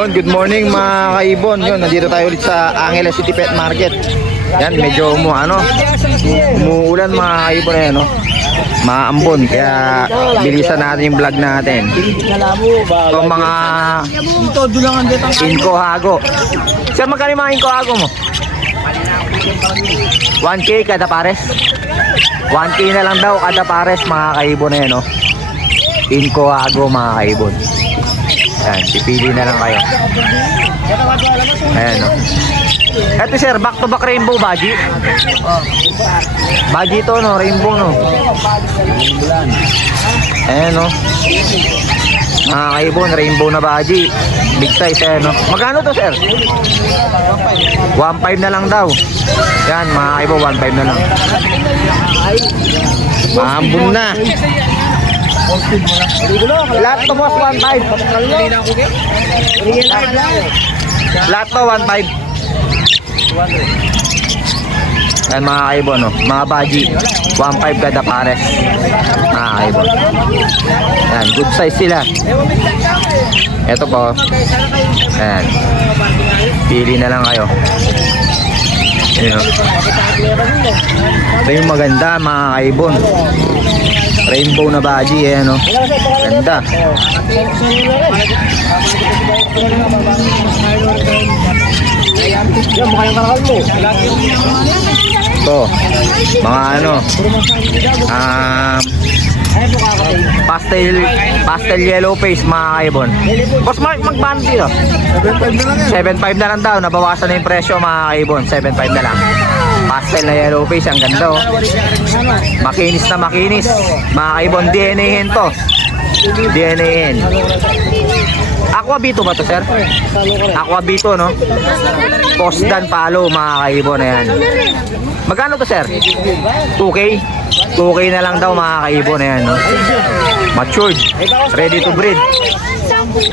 Yun, good morning mga kaibon. Yun, nandito tayo ulit sa Angeles City Pet Market. Yan, medyo umuulan mga kaibon na yan, no? Maambon, kaya bilisan natin yung vlog natin. Ito mga Inco Hago. Sir, magkano yung mga Inco Hago mo? 1K kada pares. 1K na lang daw kada pares mga kaibon na yan, no? Inco Hago mga kaibon. Ayan, pipili na lang kayo. Ayan, no? Ito sir, back to back rainbow baji. Baji to, no? Rainbow, no? Ayan, no? Mga kaibon, rainbow na baji. Big size, ayan, no? Magkano to sir? 1.5 na lang daw. Yan, mga kaibon, 1.5 na lang. Maambon na. Lahat to boss 1.5. Lahat to 1.5. Yan mga kaibon, no? Mga baji 1.5 kada pares. Mga kaibon. Yan, good size sila. Ito po. Yan. Pili na lang kayo. Yan, no? Ito yung maganda mga kaibon. Rainbow na baji, eh, no? Ganda. Ito, mga ano, pastel yellow face mga kaibon. Boss Mark, magkano dito? 7.5 na lang daw. Nabawasan na yung presyo mga kaibon. 7.5 na lang. Pastel na yellow face, ang ganda, oh. Makinis na makinis mga kaibon. DNA-hin to. DNA-hin. Aqua Bito ba to sir? Aqua Bito, no? Postdan Palo mga kaibon na yan. Magkano to sir? 2K? 2K na lang daw mga kaibon na yan, no? Matured, ready to breed.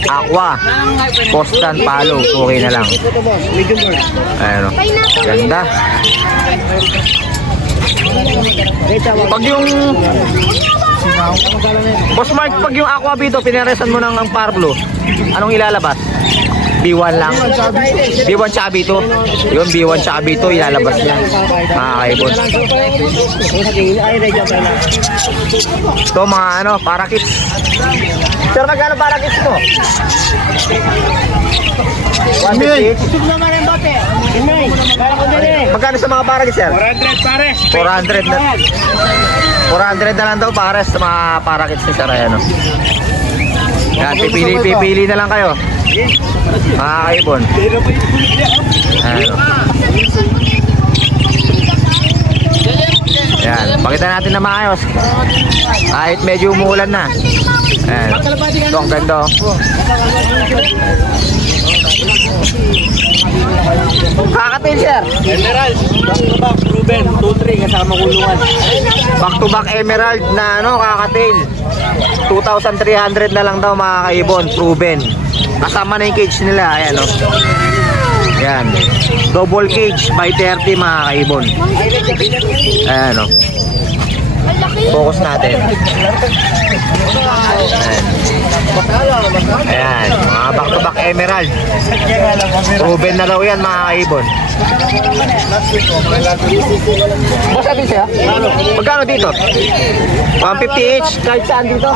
Aqua Postdan Palo, 2K na lang. Ayan, no? Ganda. Pag yung Boss Mark, pag yung Aqua Bito pinaresan mo ng Parblo, anong ilalabas? B1 lang. B1 tsaka B2. Yung B1 tsaka B2 ilalabas niya. Mga kaibon. Ito mga ano, parakits. Sir, magkano parakits mo? 150. Magkano sa mga parakits sir? 400 pare. 400 na. 400 na lang daw pares sa mga parakits ni sir. Ayan, no? Yan, pipili na lang kayo. Mga kaibon. Ayan, no? Yan, pakita natin na maayos. Kahit medyo umuulan na. Ayan. Ito ang ganda, oh. Kakatil sir. Emerald, back to back, Ruben, 2-3 kasama kulungan. Back to back emerald na ano, kakatil. 2,300 na lang daw mga kaibon, proven. Kasama na yung cage nila, ayan, no? Yan. Double cage by 30 mga kaibon. Ayan, no? Focus natin. Ayan, mga back to back emerald. Proven na daw yan mga kaibon. Boss, sabi siya? Magkano dito? 150 each. Kahit saan dito?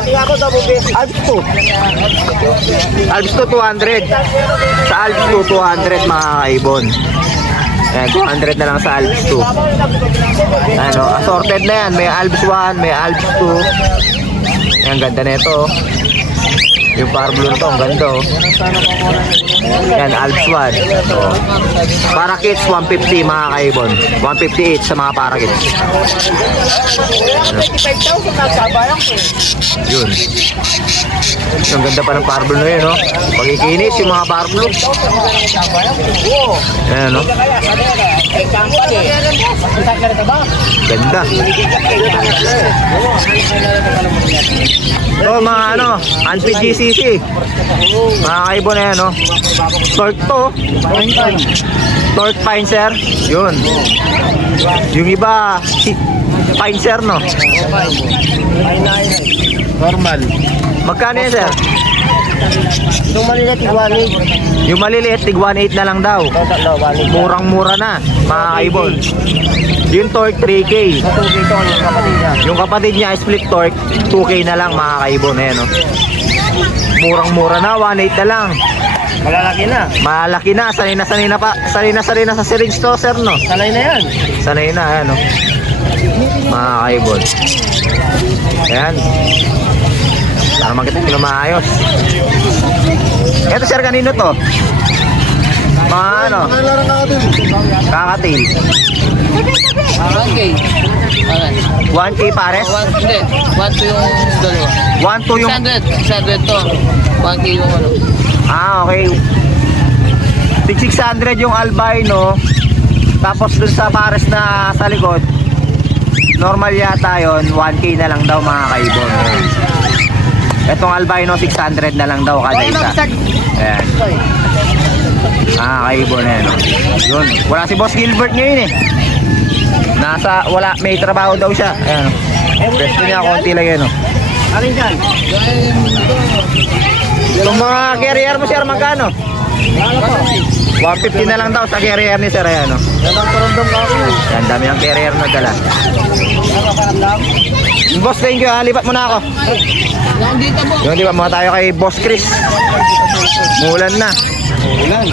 Alps 2. Alps 2, 200. Sa Alps 2, 200 mga kaibon. Ayan, 200 na lang sa Alps 2. Ano, assorted na yan. May Alps 1, may Alps 2. Ayan, ganda na ito. Yung Parblo nito, ang ganda, oh. Yan, Alps 1. So, parakits 150 mga kaibon. 150 each sa mga parakits. Ano? Yun. Ang ganda pa ng Parblo na yun, no? Pagkikinis yung mga Parblo. Ayan, no? Ganda. Ito mga ano, Anfi GCC. Mga kaibon na yan, no? Torque to. Torque Pine sir. Yun. Yung iba Pine sir, no? Normal. Magkano yan sir? Itong maliliit, 1.8. Yung maliliit, tig 1.8 na lang daw. Ito, tatlo, 1.8. Murang-mura na, mga kaibon. Yung torque, 3K. Sa 2K ito, yung kapatid niya. Yung kapatid niya, split torque, 2K na lang, mga kaibon. Ayan, no? Murang-mura na, 1.8 na lang. Malalaki na. Malaki na, sanay na pa. Sanay na sa syringe to, sir, no? Salay na yan. Sanay na, ayan, no? Mga kaibon. Ayan. Para makita nyo maayos. Ito, sir, kanino to? Mga ano? Kakatil. 1K. 1K pares? Hindi. 1 yung dalawa. 1, 2 yung... 600 to. 1K yung ano. Ah, okay. 600 yung albino. Tapos dun sa pares na sa likod, normal yata yun, 1K na lang daw, mga kaibon. Etong albino, 600 na lang daw kada isa. Ayan. Ah, kaibon na yun. Yun. Wala si Boss Gilbert ngayon eh. Wala, may trabaho daw siya. Ayan. Pwesto niya, konti lang yun. Alin dyan? Yung mga carrier mo, sir, magkano? 150 na lang daw sa carrier ni sir. Ayan. Yan ang parandong ako. Yan, dami ang carrier na dala. Boss, thank you ha. Lipat mo na ako. Yan dito po. Yung lipat mo tayo kay Boss Chris. Mulan na. Ulan.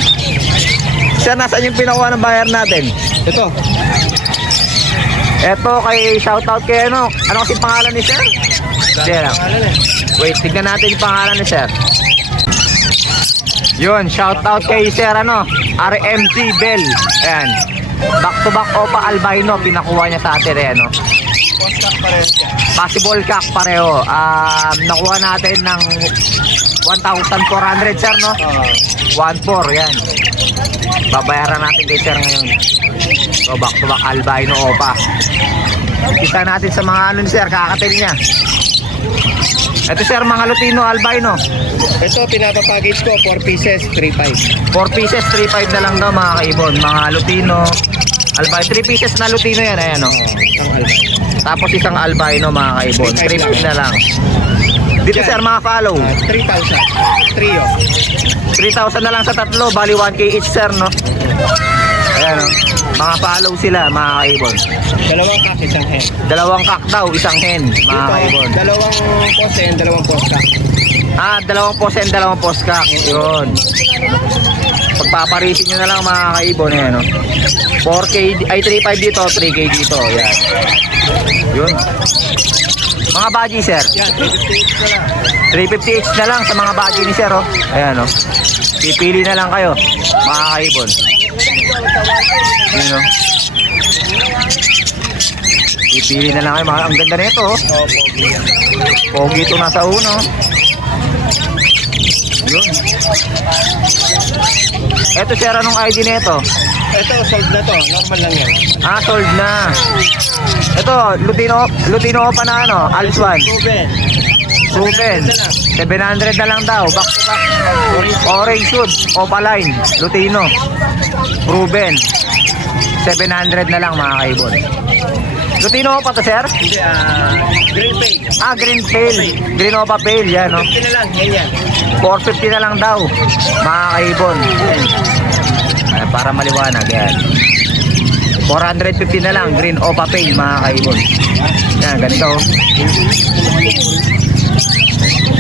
Sir, nasaan yung pinakuha ng bayar natin? Ito. Eto kay shoutout kay ano. Ano kasi pangalan ni sir? Sir. Wait, tignan natin yung pangalan ni sir. Yun, shoutout kay sir ano, RMT Bell. Ayan. Back to back Opa Albino pinakuha niya sa atin eh, ano. Possible cock pareho. Nakuha natin ng 1,400 sir, no? 1,400 yan. Babayaran natin kay sir ngayon. So back to back albino Opa. Kita natin sa mga ano ni sir, kakatil niya. Ito sir, mga Lutino albino. Ito, pinapapackage ko, 4 pieces, 3.5. 4 pieces, 3.5 na lang daw, mga kaibon. Mga Lutino albino, 3 pieces na Lutino yan, ayan o. Ang albino. Tapos isang albino, mga kaibon, 3.5 na lang. Dito sir, mga follow, 3,000. Trio. 3,000 na lang sa tatlo, bali 1K each sir, no? Ayan o, mga follow sila, mga kaibon. Dalawang kak, isang hen. Dalawang kak daw, isang hen, mga kaibon. Dalawang posen, dalawang poska. Dalawang post and dalawang post kak, yun. Pagpaparisin nyo na lang, mga kaibon, ayan o. 4K, ay 3.5 dito, 3K dito, ayan. Yun. Mga badgie sir, Yan, 350 na lang. 350 each na lang sa mga badgie ni sir, oh. Ayan, oh. Pipili na lang kayo, mga kaibon. Yun, oh. Pipili na lang kayo, mga, ang ganda nito, oh. Oh, pogi. Pogi ito nasa uno. Yun. Eto sir, anong ID nito? Ito, sold na to. Normal lang yan. Sold na. Ito, Lutino Opa na ano, Alswan. Ruben. Ruben, 700 na lang daw. Back to back. Orange shoot, Opa line, Lutino. Ruben, 700 na lang, mga kaibon. Lutino Opa to sir? Hindi, green page. Green pale. Green Opa pale, yan no. 50 na lang, yan. 450 na lang daw, mga kaibon. Ayan, para maliwanag yan. 450 na lang, green Opa pale, mga kaibon. Yan, ganito.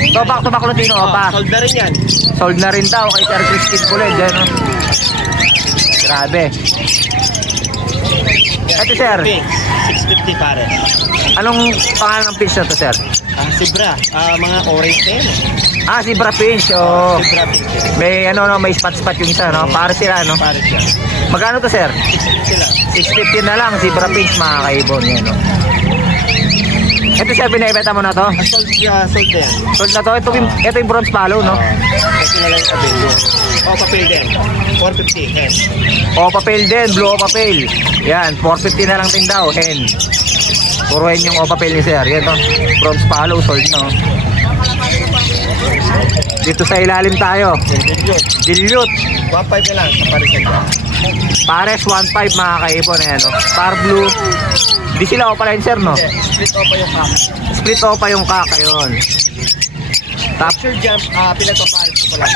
So back to back Lutino Opa. Sold na rin yan. Sold na rin daw kay Sir Crispin Pulen, yan no. Grabe. Ito sir, 650 pare. anong pangalan ng fish na to sir? Sibra, mga orange na yan. Si Brapinch, oh. Sibra pinches. May ano no, may spot-spot yung isa no. Para sila no. Pare siya. Magkano to sir? 650 lang. 650 na lang si Brapinch, mga kaibon yan no. Ito sir, binibenta mo na to? Sold na yan. Sold na to, ito yung bronze palo no. Ito na lang yung available. O, papel din. 450, hen. O papel din, blue o papel. Yan, 450 na lang din daw, hen. Puro hen yung o papel ni sir. Yan to, bronze palo, sold no. Dito sa ilalim tayo. Dilute. 1.5 na lang sa parisan niya. Pares 1.5, mga kaibon. Ayan no. Star blue. Di sila o pala yun sir no. Split off pa yung cup. Split o pa yung kak, ayun. Top Sure jump, pinagpapalit ko pala.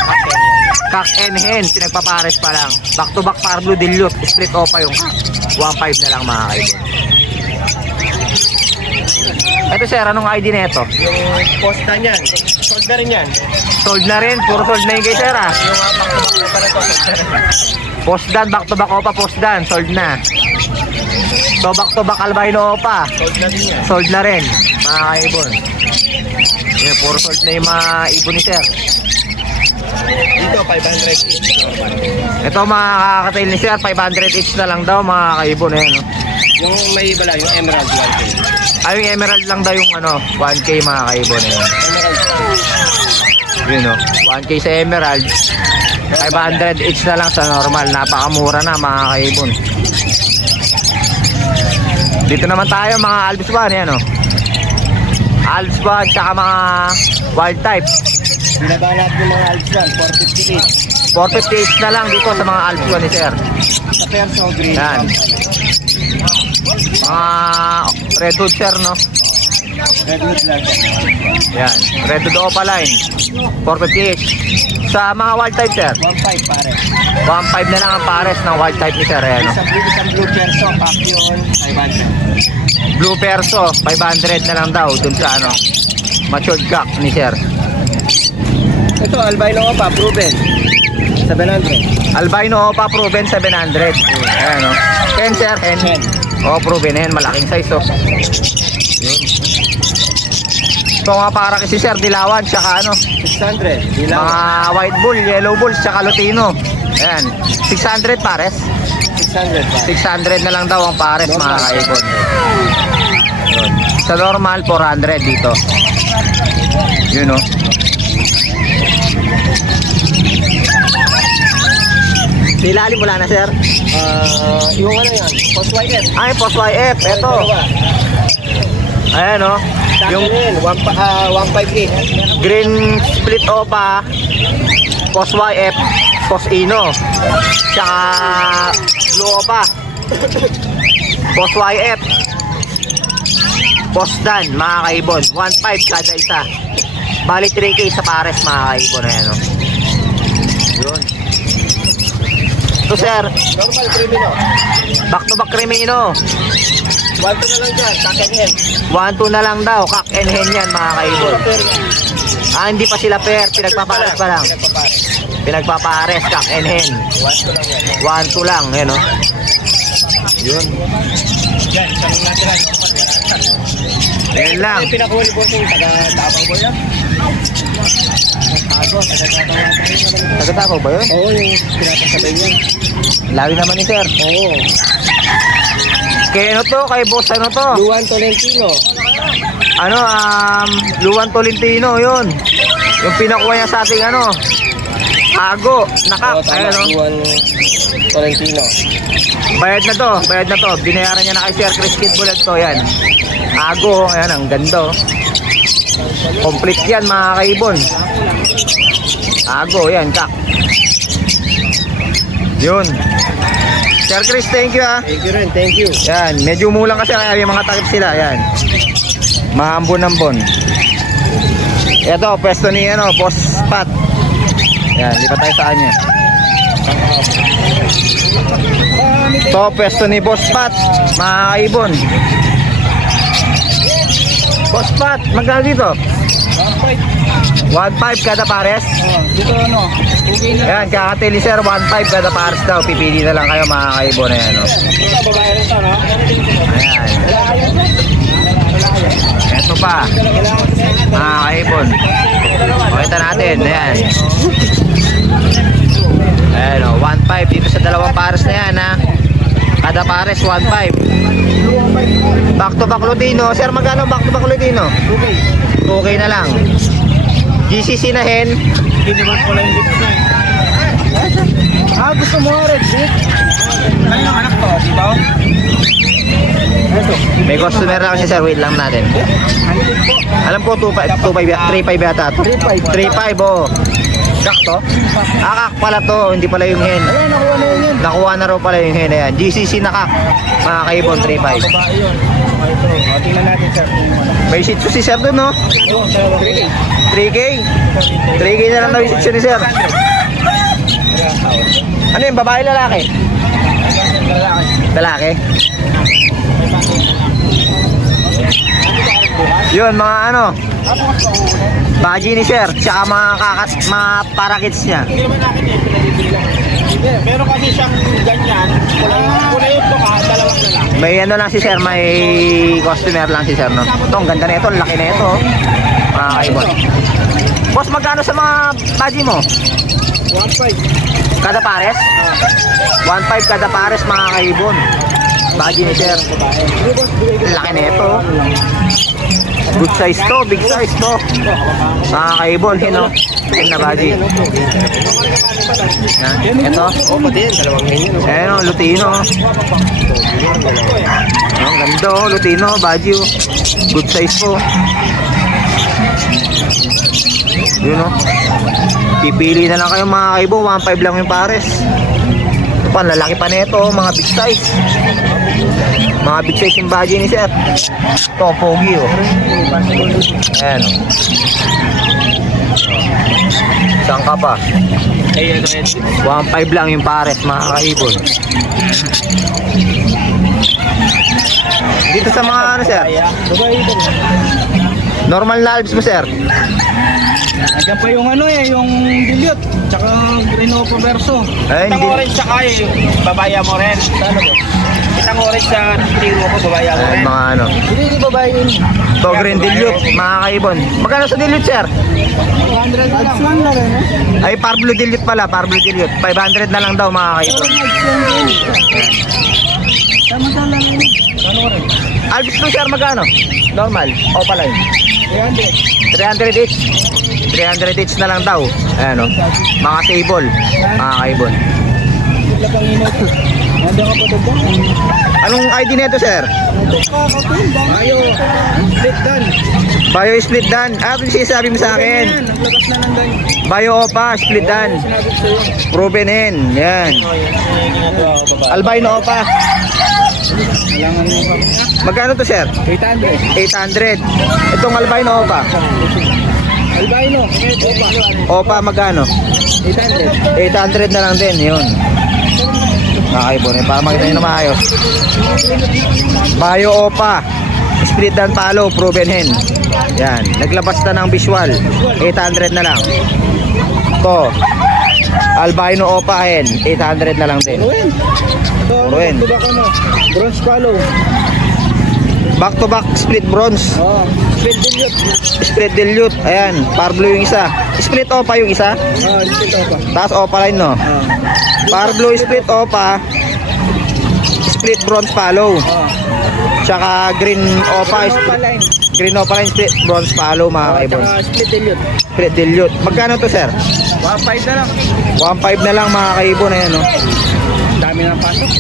cock and hen, pinagpapares pa lang. Back to back par blue dilute, split opa yung 1.5 na lang mga kaibon. Ito sir, anong ID na ito? Yung posta niyan. Sold na rin yan. Sold na rin, puro sold na yung kay sir ah. Yung back-to-back na pala to, sold na rin. Post dan, back to back opa, post dan, sold na. So back to back albino opa, Sold na rin yan. sold na rin mga kaibon. Yan, puro sold na yung mga ibon ni sir. Dito, 500 each. Ito mga kakatail ni sir, 500 each na lang daw mga kaibon. Ayan, no? Yung may iba lang, yung emerald 1K. Ay, yung emerald lang daw yung 1K mga kaibon. Ayan. Emerald. Yun, no? 1K sa emerald, 500 each na lang sa normal. Napakamura na mga kaibon. Dito naman tayo mga Albisban. Ayan, no? Albisban, tsaka mga wild type. Binaba natin yung mga Alpswan, 450 each. 450 each na lang dito sa mga Albisban ni sir. Sa Perso Green. Yan. Mga redwood sir, no? Redwood lang. Yan. Redwood opaline, 450 each. Sa mga wild type sir, 1.5 pare. 1.5 na lang ang pares ng wild type ni sir. Ayan, no? Isang blue Perso, Pacquion, 500. Blue Perso, 500 na lang daw dun sa matured cock ni sir. Ito, albino ko pa, proven. 700. Albino opa proven 700. Ayan, no? Hen sir, hen. Hen. Oh, proven hen, malaking size oh. Yun. Ito nga para kasi sir, dilawan, tsaka 600. Dilaw. mga white bull, yellow bulls, tsaka lutino. Ayan, 600 pares. 600 pare. 600 na lang daw ang pares mga kaibon. Yun. Sa normal, 400 dito. Yun, no? Silalim mula na, sir. Yung ano yan, post YF. Ay, post YF. Ito. Ayan, no? Yung Yung 1.5 each. green split opa, post YF, post ino. Tsaka blue opa. Post YF. Post dan, mga kaibon. 1.5 kada isa. Bali 3K sa pares, mga kaibon. Ayan, no? Yun. Ito, sir. Normal criminal. Back to back Crimino. 1 to na lang dyan, second hand. 1-2 na lang daw. Cock and hen yan, mga kaibon. Hindi pa sila pair. Pinagpapares pa lang. Pinagpapares. Pinagpapares, cock and hen. 1 to lang yan. 1-2 lang. Ayan, no? Yun. Yan, isang natural. Ayan lang. Yung pinakuli po yung taga-tabang ko yan. Tago, taga-tabang natin. Nagkatapaw ba yun? Oo, yung pinapasabay yan. Lawi naman ni sir. Oo. Kaya ano to? Kay boss ano to? Luan Tolentino. Luan Tolentino, yun. Yung pinakuha niya sa ating ago, nakak. Oo, tama, Ayan, no? Luan Tolentino. Bayad na to, bayad na to. Binayaran niya na kay Sir Chris Kid Bullet to, yan. Ago, ayan, ang ganda, oh. Complete yan, mga kaibon. Ago, yan, kak. Yun. Sir Chris, thank you, ah. Thank you rin, thank you. Yan, medyo umulang kasi kaya may mga takip sila, yan. Mahambon-ambon. Ito, pwesto ni, Boss Pat. Yan, lipat tayo sa kanya. Ito, pwesto ni Boss Pat, mga kaibon. Boss Pat, magkano dito? 1.5 kada pares. Dito okay na. Ayan, kakatili sir, 1.5 kada pares daw. Pipili na lang kayo, mga kaibon. Ayan, no? Ito, babae rin to, no? Ayan. Ito pa, mga kaibon. Pakita natin, ayan. Ayan, 1.5 dito sa dalawang pares na yan, ha. Kada pares, 1.5. Back to back Lutino. Sir, magkano back to back Lutino? Okay. 2K na lang. GCC na hen. Hindi naman pala yung lips na gusto mo red seat? Ano yung anak to, di ba? Ito. May customer na kasi sir, wait lang natin. Alam ko 2.5 3.5 yata. 3.5 oh. Kak to? Kak pala to, hindi pala yung hen. Ayun, nakuha na yun. Nakuha na raw pala yung hen. Ayan, GCC na kak. Mga kaibon, 3.5. Babae yun. Ito, tingnan natin sir. May Shih Tzu si Sir dun, no? 3K? 3K na lang daw yung Shih Tzu ni Sir. Ano yung babae lalaki? Lalaki? Yun, mga ano, baji ni Sir, tsaka mga parakits niya. Hindi naman akin eh, pinabibili lang. Pero kasi siyang ganyan, kulay ito ka, dalawang lalaki. May ano lang si Sir, may customer lang si Sir, no? Ito, ang ganda na ito, ang laki na ito, oh. Mga kaibon. Boss, magkano sa mga baji mo? 1.5. Kada pares? 1.5 kada pares, mga kaibon. Baji ni Sir. Ang laki na ito, oh. Good size to, big size to. Mga kaibon, yun, no? Yan na baji. Ito. Ayan, oh, Lutino. Ang ganda, oh, Lutino, baji, oh. Good size po. Yun, oh. Pipili na lang kayo, mga kaibo. 1.5 lang yung pares. Ito pa, lalaki pa nito, oh, mga big size. Mga big size yung baji ni Sir. Ito, pogi, oh. Ayan, oh. Saan ka pa? 1.5 lang yung pares, mga kaibon. Dito sa mga ano, Sir? Normal na albs mo, Sir? Andiyan pa yung ano eh, yung dilute, tsaka Grenovo Verso. Ay, Itang hindi. orange tsaka eh, babaya mo rin. Ano ba? Itang orange sa tiro ko, babaya mo Ayan, rin. mga ano. Hindi babaya yun. Ito, green dilute, mga kaibon. Magkano sa dilute, Sir? 100 na lang. Ay, Parblo dilute pala, Parblo dilute. 500 na lang daw, mga kaibon. Tama lang yun. Ano rin? Albs mo, Sir, magkano? Normal, opaline. 300. 300 each. 300 each na lang daw. Ayan, o. Mga sable, mga kaibon. Lapang inot. Nandiyan ka pa doon. Anong ID nito, Sir? Ayo. Split gun. Bio split dan. Ah, ito yung sinasabi mo sa akin. Yan, naglabas na ng gun. Bio Opa, split dan. Sinabi ko sa'yo. Proven in. Yan. Ginagawa ko babae. Albino Opa. Kailangan mo ba? Magkano to, Sir? 800. 800. Itong albino Opa. Albino. Opa, magkano? 800. 800 na lang din. Yun. Nakaibon. Para makita nyo na maayos. Bio Opa. Split dan palo, proven hen. Yan. Naglabas na ng visual. 800 na lang. To. Albino Opa hen. 800 na lang din. Ruin. Ito, Ruin. ito ba ka mo? Bronze Palo. Back to back split bronze. Oh, split dilute. Split dilute. Ayan. Parblo yung isa. Split Opa yung isa. Oh, split ako. Tapos Opa line, no? Oh. Parblo split Opa. Split bronze palo. Oh. Tsaka green Opa. Opa line. Green Opa line split bronze palo, mga kaibon. Tsaka split dilute. Split dilute. Magkano to, Sir? 1.5 na lang. 1.5 na lang, mga kaibon. Ayan, no? Dami ng pasok.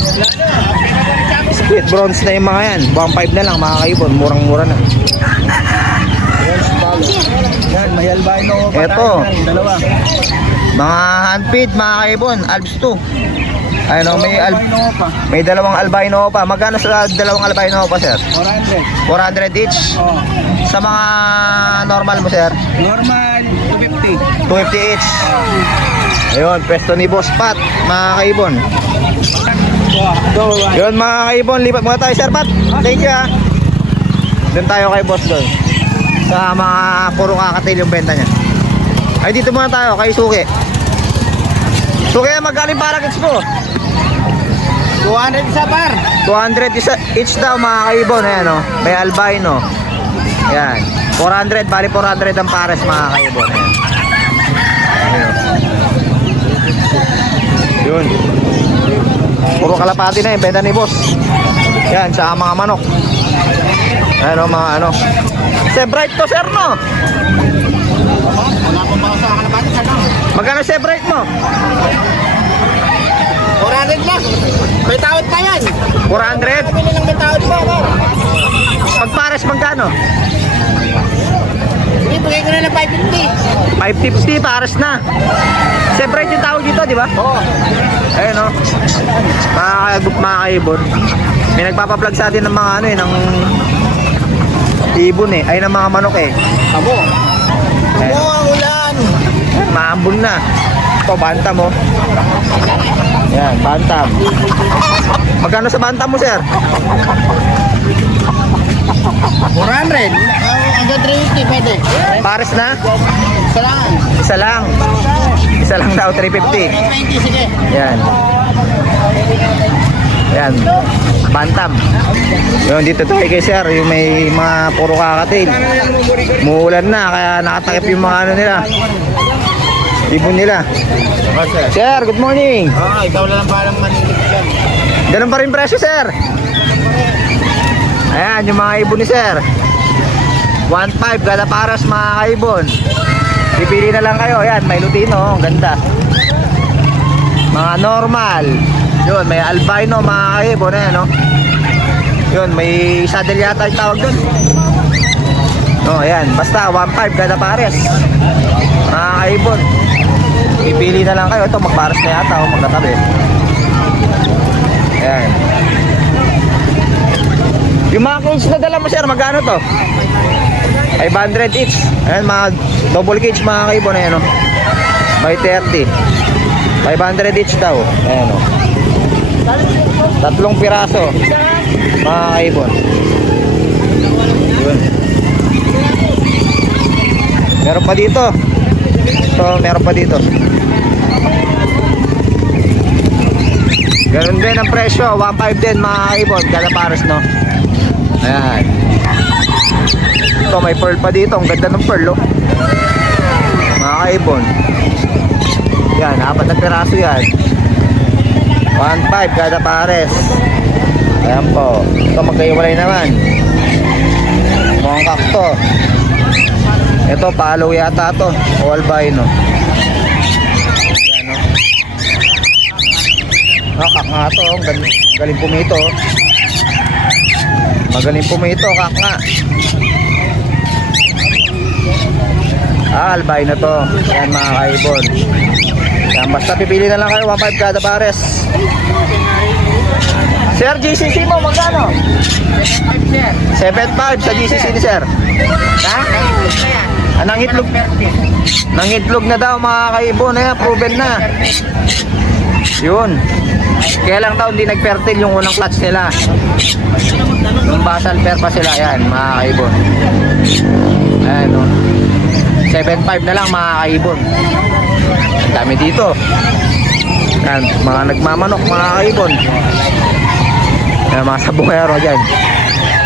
Split bronze na yung mga yan. 1.5 na lang, mga kaibon. Murang-mura na. Bronze Palo. Yan, may albino. Eto. Dalawa. Mga handfeed, mga kaibon. Albs 2. Ayun, no? Albino pa. May dalawang albino pa. Magkano sa dalawang albino pa, Sir? 400. 400 each. Oh. Sa mga normal mo, Sir? Normal, 250. 250 each. Ayun, pwesto ni Boss Pat, mga kaibon. Yun, mga kaibon, lipat muna tayo, Sir Pat. Thank you, ha. Doon tayo kay Boss doon. Sa mga puro kakatil yung benta niya. Ay, dito muna tayo, kay Suki. Suki, magaling parakits mo. 200 sa par. 200 each daw, mga kaibon. Ayan, o. May albino. Ayan. 400, bali 400 ang pares, mga kaibon. Ayan. Ayan. Yun. Puro kalapati na yung benta ni Boss. Yan, sa mga manok. Ano, mga ano. Sebright to, Sir, no? Wala akong mga sa kalapati sa lang. Magkano Sebright mo? 400 lang. May tawad pa yan. 400? Pili lang may tawad pa. Pag pares, magkano? Hindi, bigay ko na ng 550. 550, pares na. Sebright yung tawag dito, di ba? Oo. Ayun, no? Mga kaibon. May nagpapaplug sa atin ng mga ano eh, ng ibon eh. Ay ng mga manok eh. Amo. Ayan. Ang ulan. Maambon na. Ito, bantam mo. Yan, bantam. Magkano sa bantam mo, sir? 400. Hanggang 350 pwede. Pares na? Salangan. Isa lang. Isa lang daw, 350. 20, sige. Yan. Yan. Bantam. Yun, dito tayo kay sir. Yung may mga puro kakatil. Muulan na, kaya nakatakip yung mga ano nila. Ibon nila. Sir, good morning. Ikaw lang parang manigit dyan. Ganun pa rin presyo, sir. Ayan, yung mga ibon ni sir. 1.5 kada paras mga kaibon. Pipili na lang kayo. Ayan, may lutino. Ang ganda. Mga normal. Yun, may albino mga kaibon. Ayan, no? Yun, may saddle yata yung tawag dun. No, ayan. Basta 1.5 kada pares. Mga kaibon. Pipili na lang kayo. Ito, magpares na yata. O, magkatabi. Ayan. Yung mga cage na dala mo, sir, magkano to? 500 each. Ayan, mga double cage mga kaibon. Ayan, o. May 30. 500 each daw. Ayan, o. 3 piraso. Mga kaibon. Yun. Meron pa dito. So, meron pa dito. Ganun din ang presyo. 1.5 din mga kaibon. Kada pares, no? Ayan. Ito, may pearl pa dito. Ang ganda ng pearl, oh. Mga kaibon. Yan, 4 na piraso yan. 1.5 kada pares. Ayan po. Ito, magkaiwalay naman. Mukhang kakto. Ito, palo yata to. O albino. Ayan, oh. Kak nga to. Galing pumito, oh. Magaling pumito, kak nga. Albino to. Ayan mga kaibon. Yan, basta pipili na lang kayo. 1.5 kada pares. Sir, GCC mo, magkano? 7.5 sa GCC ni sir. Ha? Nangitlog. Nangitlog na daw mga kaibon. Ayan, proven na. Yun. Kaya lang daw hindi nag-fertile yung unang clutch nila. Yung basal pair pa sila. Ayan, mga kaibon. Ayan, o. 7.5 na lang mga kaibon. Dami dito. Ayan, mga nagmamanok mga kaibon. Ayan, mga sabungero dyan.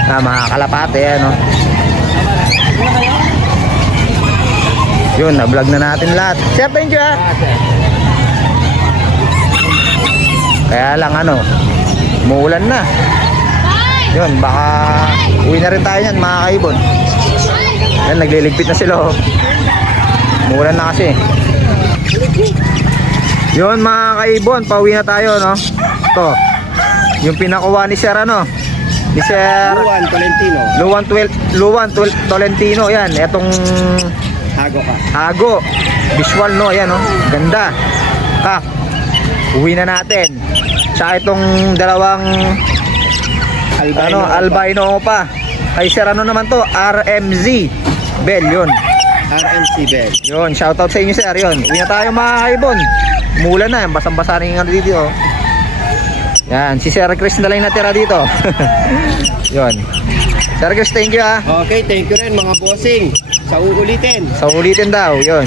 Ayan, mga kalapate. Ayan, o. Yun, na-vlog na natin lahat. Sir, thank you, ha. Kaya lang ano, umuulan na. Yun, baka uwi na rin tayo yan mga kaibon. Yan, nagliligpit na sila, oh. Umuulan na kasi. Yun mga kaibon, pauwi na tayo, no. Ito, yung pinakuha ni Sir, ano, ni Sir Luan Tolentino. Yan, etong Hago visual, no. Yan, no, ganda. Kak, uwi na natin. Tsaka itong dalawang albino pa. Kay Sir, ano naman to? RMZ Bell, yun. RMC Bell. Yun, shoutout sa inyo, sir. Yun, uwi na tayo mga kaibon. Umulan na, basang-basa rin yung ano dito, oh. Yan, si Sir Chris na lang natira dito. Yun. Sir Chris, thank you, ha. Okay, thank you rin mga bossing. Sa uulitin. Sa ulitin daw, yun.